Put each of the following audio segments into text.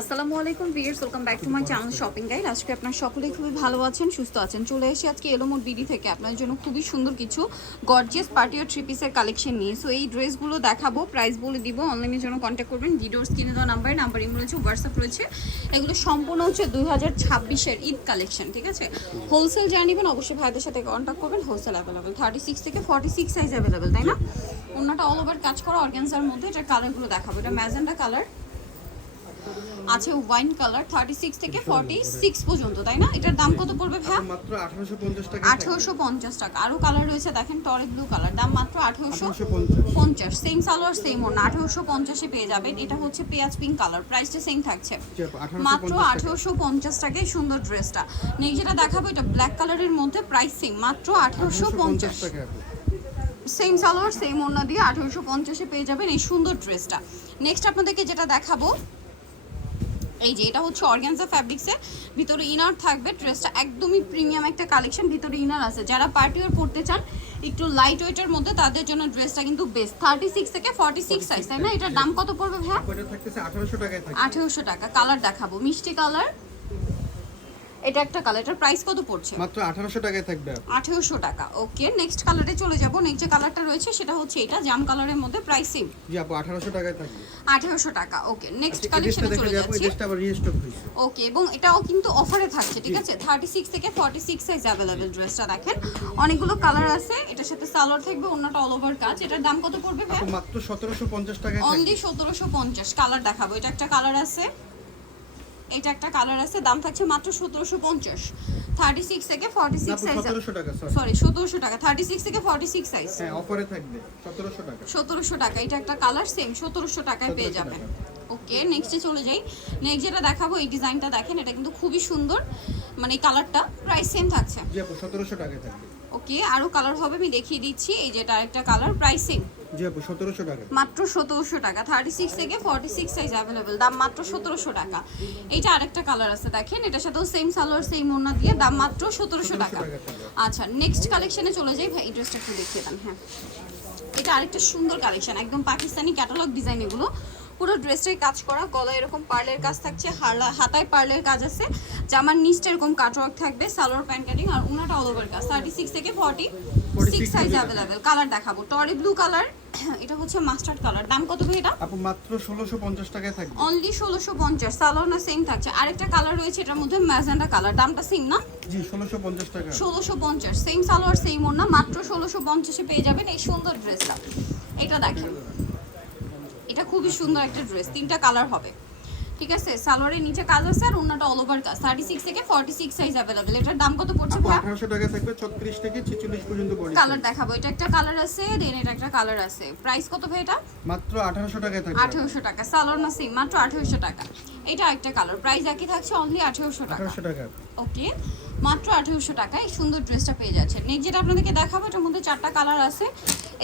আসসালামু আলাইকুম viewers welcome back to my channel shopping guide আজকে আপনার সকলেই খুবই ভালো আছেন সুস্থ আছেন। চলে এসে আজকে এলোমোট বিডি থেকে। আপনার জন্য খুবই সুন্দর কিছু গর্জিয়াস পার্টি ও থ্রি পিসের কালেকশন নিয়ে। সো এই ড্রেসগুলো দেখাবো প্রাইস বলে দিব। অনলাইনের জন্য কন্ট্যাক্ট করবেন। ভিডিওর স্ক্রিনে দেওয়া নাম্বার নাম্বার ইমো রয়েছে হোয়াটসঅ্যাপ রয়েছে। এগুলো সম্পূর্ণ হচ্ছে দুই হাজার ছাব্বিশের ঈদ কালেকশন ঠিক আছে? হোলসেল যা নেবেন অবশ্যই ভাইদের সাথে কন্ট্যাক্ট করবেন। হোলসেল অ্যাভেলেবেল থার্টি সিক্স থেকে ফর্টি সিক্স সাইজ অ্যাভেলেবেল তাই না? অন্যটা অল ওভার কাজ করা অর্গ্যানজার মধ্যে। এটা কালারগুলো দেখাবো। এটা ম্যাজেন্ডা কালার আছে ওয়াইন কালার থার্টি সিক্স থেকে ফর্টি সিক্স পর্যন্ত তাই না? এটার দাম কত পড়বে ভ্যা মাত্র 1850 টাকা আঠেরোশো পঞ্চাশ টাকা। আরও কালার রয়েছে দেখেন টরে ব্লু কালার দাম মাত্র আঠেরোশো 1850 পঞ্চাশ। সেম সালোয়ার সেম ওনা আঠেরোশো পঞ্চাশে পেয়ে যাবেন। এটা হচ্ছে পেঁয়াজ পিঙ্ক কালার প্রাইসটা সেম থাকছে। 1850 মাত্র টাকা। আঠেরোশো পঞ্চাশ টাকায় সুন্দর ড্রেসটা নেক্সট যেটা দেখাবো এটা ব্ল্যাক কালারের মধ্যে প্রাইস সেম মাত্র আঠেরোশো 1850 পঞ্চাশ টাকা সেম সালোয়ার সেম ওড়না দিয়ে আঠেরোশো পঞ্চাশে পেয়ে যাবেন এই সুন্দর ড্রেসটা নেক্সট আপনাদেরকে যেটা দেখাবো এই যে এটা হচ্ছে অর্গ্যানজা ফ্যাব্রিক্সের ভিতরে ইনার থাকবে। ড্রেসটা একদমই প্রিমিয়াম একটা কালেকশন ভিতরে ইনার আছে। যারা পার্টি ওয়ার পড়তে চান একটু লাইট ওয়েটের মধ্যে তাদের জন্য ড্রেসটা কিন্তু বেস্ট থার্টি সিক্স থেকে ফর্টি সিক্স সাইজ তাই না? এটার দাম কত পড়বে ভাই আপু, এটা থাকতেছে 1800 টাকায় থাকে আঠেরোশো টাকা। কালার দেখাবো। মিষ্টি কালার এটা একটা কালার এটার প্রাইস কত পড়ছে? মাত্র 1800 টাকায় থাকবে। আপু। আঠেরোশো টাকা ওকে নেক্সট কালারে চলে যাব। নেক্সট যে কালারটা রয়েছে সেটা হচ্ছে এটা জাম কালারের মধ্যে প্রাইস জি আপু 1800 টাকায় থাকবে। আঠেরোশো টাকা ওকে নেক্সট কালেকশনে চলে যাচ্ছি। ড্রেসটা আবার রিস্টক হইছে ওকে এবং এটাও কিন্তু অফারে থাকছে ঠিক আছে? থার্টি সিক্স থেকে ফর্টি সিক্স সাইজ অ্যাভেলেবেল ড্রেসটা দেখেন। অনেকগুলো কালার আছে এটার সাথে সালোয়ার থাকবে অন্যটা অল ওভার কাজ। এটার দাম কত পড়বে ভাই? মাত্র 1750 টাকায় অনলি সতেরোশো পঞ্চাশ কালার দেখাবো। এটা একটা কালার আছে এটা একটা কালার আছে দাম থাকছে মাত্র সতেরোশো পঞ্চাশ। থার্টি সিক্স থেকে ফর্টি সিক্স সাইজ 1700 টাকা সরি সতেরোশো টাকা। থার্টি সিক্স থেকে ফর্টি সিক্স সাইজ হ্যাঁ অফারে থাকবে 1700 টাকা। সতেরোশো টাকা এটা একটা কালার সেম সতেরোশো টাকায় পেয়ে 1700 যাবেন। ওকে নেক্সটে চলে যাই। নেক্সট যেটা দেখাবো এই ডিজাইনটা দেখেন এটা কিন্তু খুবই সুন্দর। মানে কালারটা প্রাইস সেম থাকছে। জি আপু 1700 টাকায় থাকবে। ওকে আরও কালার হবে আমি দেখিয়ে দিচ্ছি। এই যেটা আরেকটা কালার প্রাইস সেম জি আপু 1700 টাকা। মাত্র সতেরোশো টাকা থার্টি সিক্স থেকে ফর্টি সিক্স সাইজ অ্যাভেলেবেল দাম মাত্র সতেরোশো টাকা। এইটা আরেকটা কালার আছে দেখেন এটার সাথেও সেম সালোয়ার সেম ওড়না দিয়ে দাম মাত্র সতেরোশো 1700 টাকা টাকা আচ্ছা নেক্সট কালেকশনে চলে যাই ভাই এই ড্রেসটা একটু দেখিয়ে দেন হ্যাঁ। এটা আরেকটা সুন্দর কালেকশন একদম পাকিস্তানি ক্যাটালগ ডিজাইন এগুলো। পুরো ড্রেসটাই কাজ করা গলায় এরকম পার্লের কাজ থাকছে হাতায় পার্লের কাজ আছে। জামার নিচটা এরকম কাটওয়ার্ক থাকবে সালোয়ার প্যান্ট কাটিং আর উনাটা অল ওভার কাজ। থার্টি সিক্স থেকে forty six size available colour দেখাবো। টরি ব্লু কালার এটা হচ্ছে মাস্টার্ড কালার দাম কত ভাই এটা? আপু মাত্র 1650 টাকায় থাকবে। অনলি ষোলোশো পঞ্চাশ। সালোয়ার না সেম থাকছে। আরেকটা কালার রয়েছে এটার মধ্যে ম্যাজেন্ডা কালার দামটা সেম না? জি 1650 টাকা। ষোলোশো পঞ্চাশ। সেম সালোয়ার সেম ওর না মাত্র ষোলোশো পঞ্চাশে পেয়ে যাবেন এই সুন্দর ড্রেসটা এটা দেখেন। এটা খুবই সুন্দর একটা ড্রেস তিনটা কালার হবে। ঠিক আছে? সালোয়ারের নিচে কাজ আছে আর অন্যটা অল ওভার কাজ। থার্টি সিক্স থেকে ফর্টি সিক্স সাইজ অ্যাভেলেবেল এটার দাম কত পড়ছে আপু ভাই 1800 টাকা থাকবে 36 থেকে 46 পর্যন্ত বডি কালার দেখাবো। এটা একটা কালার আছে দেন এটা একটা কালার আছে। প্রাইস কত ভাই এটা? মাত্র 1800 টাকায় থাকবে। আঠেরোশো টাকা। সালোয়ার না সেম মাত্র আঠেরোশো টাকা। এটা একটা কালার। প্রাইস একই থাকছে অনলি আঠেরোশো টাকা। ওকে মাত্র আঠেরোশো টাকায় এই সুন্দর ড্রেসটা পেয়ে যাচ্ছে নেক্সট যেটা আপনাদেরকে দেখাবো এটার মধ্যে চারটা কালার আছে।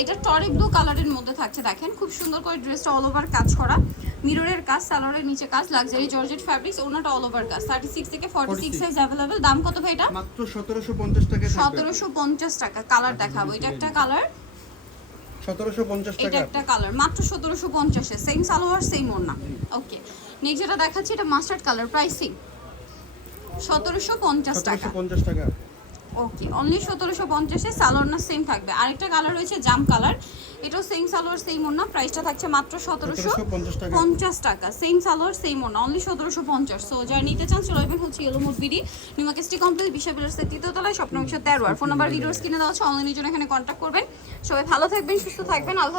এটা টরি ব্লু কালারের মধ্যে থাকছে দেখেন। খুব সুন্দর করে ড্রেসটা অল ওভার কাজ করা। মিররের কাজ সালোয়ারের নিচে কাজ লাক্সারি জর্জেট ফ্যাব্রিক্স ওনাটা অল ওভার কাজ। থার্টি সিক্স থেকে ফর্টি সিক্স 46 সাইজ অ্যাভেলেবেল দাম কত ভাই এটা? মাত্র 1750 টাকায় থাকবে। সতেরোশো পঞ্চাশ টাকা। কালার দেখাবো। এটা একটা কালার 1750 এটা একটা কালার মাত্র সতেরোশো এ সেম সালোয়ার সেম ওড়না। ওকে নেক্সট যেটা দেখাচ্ছি এটা মাস্টার্ড কালার প্রাইসিং সতেরোশো পঞ্চাশ টাকা। 1750 টাকা। ওকে অনলি সতেরোশো পঞ্চাশে সালোয়ার না সেম থাকবে। আরেকটা কালার রয়েছে জাম কালার এটাও সেম সালোয়ার সেম ওড়না। প্রাইসটা থাকছে মাত্র সতেরোশো পঞ্চাশ টাকা। সেম সালোয়ার সেম ওড়না। অনলি সতেরোশো পঞ্চাশ। সো যারা নিতে চান চলে আসবেন হচ্ছে এলো মুরবিডি নিউমার্কেস্টি কমপ্লেক্স বিশ্ব বিলাসের তৃতীয় তলায় স্বপ্ন তেরো আর ফোন নাম্বার ভিডিওস কিনে দেওয়া হচ্ছে অনলাইনের জন্য এখানে কন্ট্যাক্ট করবেন। সবাই ভালো থাকবেন সুস্থ থাকবেন। আল্লাহ